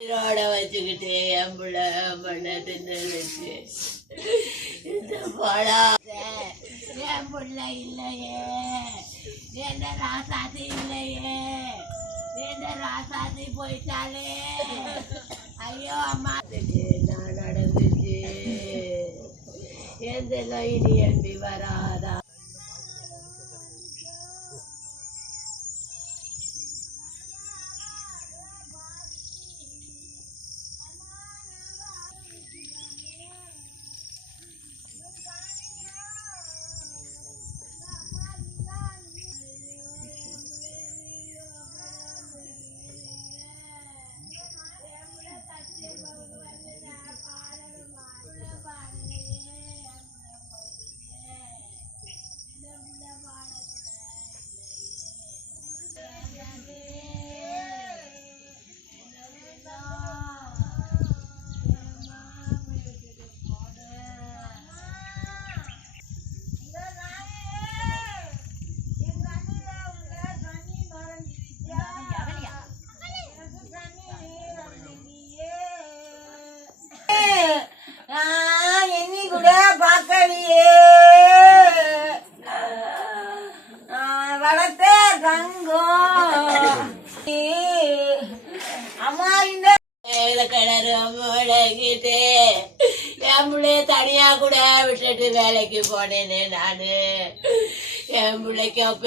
உயிரோட வச்சுக்கிட்டு என் பிள்ளை பண்ண தின்னுச்சு இந்த படம் என் பிள்ளை இல்லையே. எந்த ராசாத்தி இல்லையே. எந்த ராசாத்தி போயிட்டாலே. ஐயோ அம்மா. நான் நடந்துச்சு எந்த இனி எம்பி வரா தங்கம் அம்மா இந்த மேல கிணறு முழங்கிட்டு என் பிள்ளைய தனியா கூட விட்டுட்டு வேலைக்கு போனேனே நானு. என் பிள்ளைக்கு அப்ப